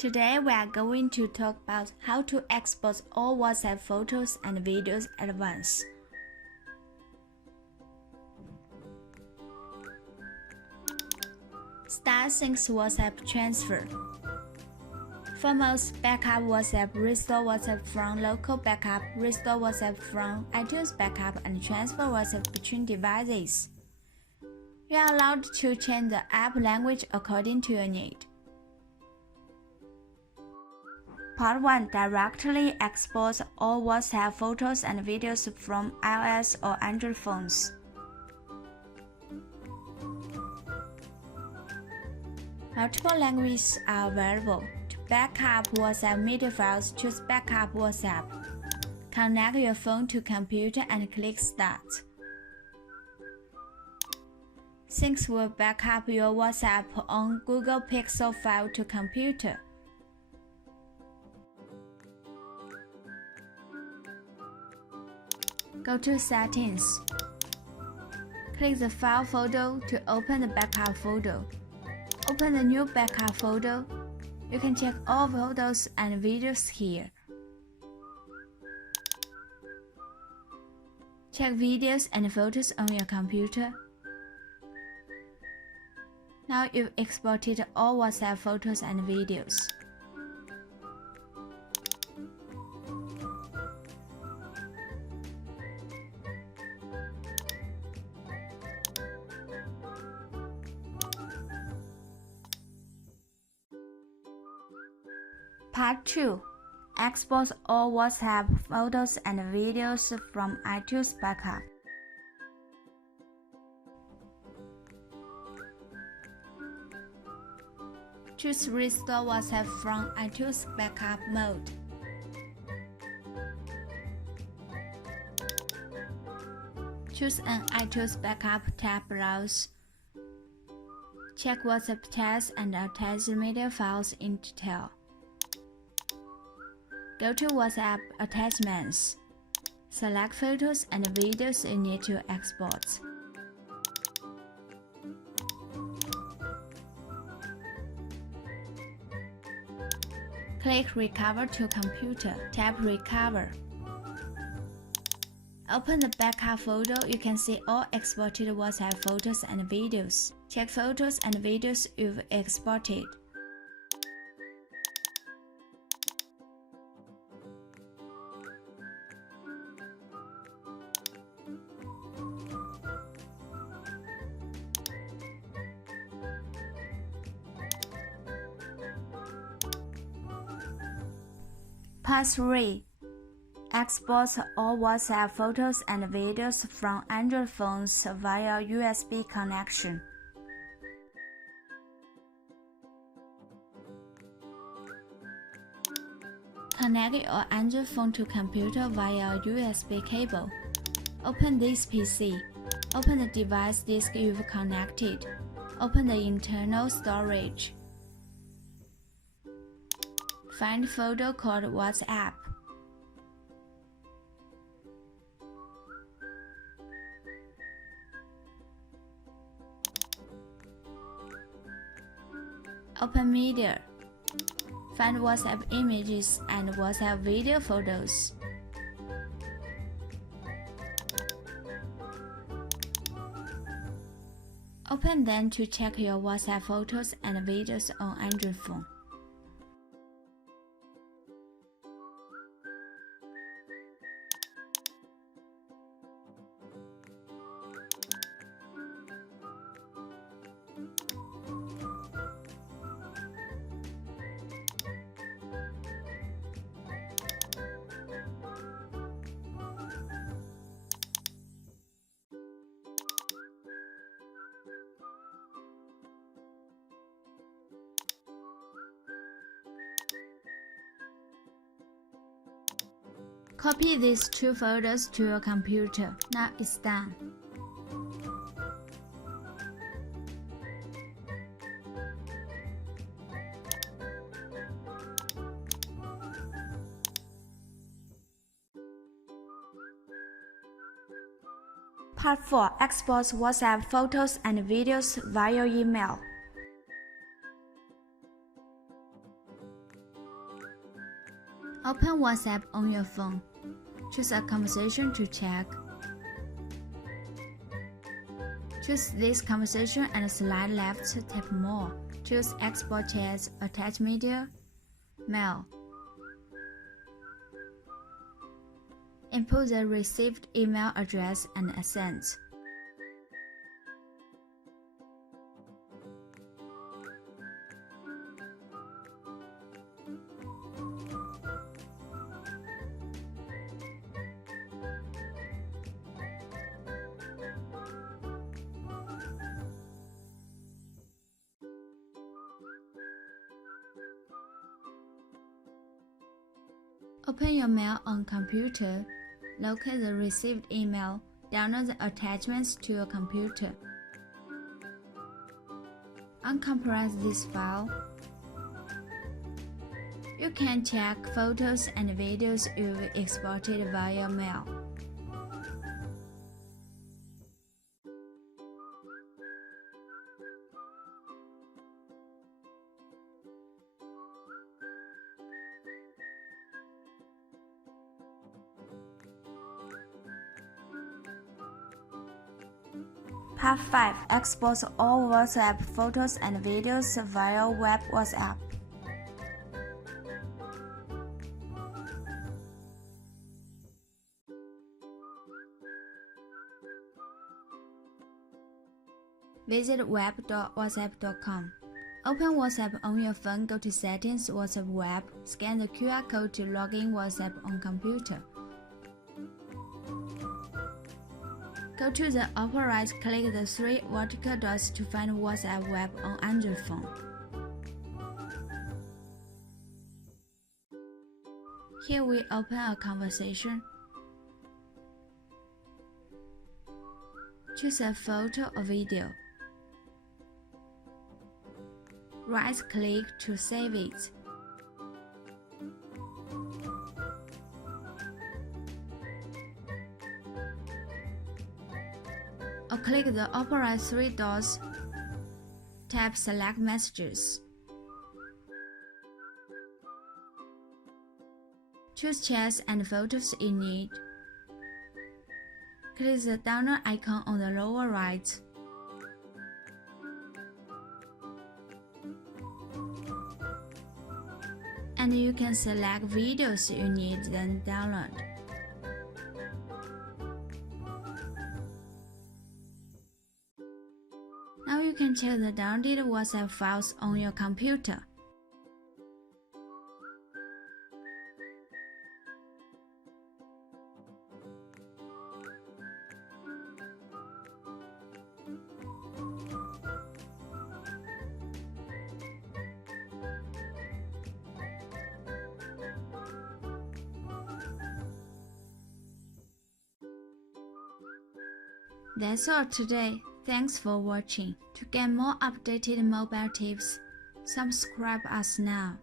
Today we are going to talk about how to export all WhatsApp photos and videos at once. Start Sync WhatsApp Transfer. Foremost, backup WhatsApp, restore WhatsApp from local backup, restore WhatsApp from iTunes backup, and transfer WhatsApp between devices. You are allowed to change the app language according to your need. Part 1. Directly export all WhatsApp photos and videos from iOS or Android phones. Multiple languages are available. To backup WhatsApp media files, choose Backup WhatsApp. Connect your phone to computer and click Start. Sync will backup your WhatsApp on Google Pixel 5 to computer. Go to Settings. Click the File folder to open the backup folder. Open the new backup folder. You can check all photos and videos here. Check videos and photos on your computer. Now you've exported all WhatsApp photos and videos. Part 2. Export all WhatsApp photos and videos from iTunes backup. Choose Restore WhatsApp from iTunes backup mode. Choose an iTunes backup tab browse. Check WhatsApp chats and attach media files in detail. Go to WhatsApp Attachments. Select photos and videos you need to export. Click Recover to Computer. Tap Recover. Open the backup folder. You can see all exported WhatsApp photos and videos. Check photos and videos you've exported. Part 3. Export all WhatsApp photos and videos from Android phones via USB connection. Connect your Android phone to computer via USB cable. Open this PC. Open the device disk you've connected. Open the internal storage. Find folder called WhatsApp. Open Media. Find WhatsApp images and WhatsApp video photos. Open them to check your WhatsApp photos and videos on Android phone. Copy these two folders to your computer. Now it's done. Part 4. Export WhatsApp photos and videos via email. Open WhatsApp on your phone. Choose a conversation to check. Choose this conversation and slide left to tap more. Choose Export Chat, Attach Media, Mail. Input the received email address and send. Open your mail on computer. Locate the received email. Download the attachments to your computer. Uncompress this file. You can check photos and videos you've exported via mail. Part 5. Export all WhatsApp photos and videos via web WhatsApp. Visit web.whatsapp.com. Open WhatsApp on your phone, go to Settings, WhatsApp Web, scan the QR code to log in WhatsApp on computer. Go to the upper right, click the 3 vertical dots to find WhatsApp Web on Android phone. Here we open a conversation. Choose a photo or video. Right-click to save it. Or click the upper right 3 dots, tap Select Messages. Choose chats and photos you need. Click the download icon on the lower right. And you can select videos you need, then download. Now you can check the downloaded WhatsApp files on your computer. That's all today. Thanks for watching. To get more updated mobile tips, subscribe us now.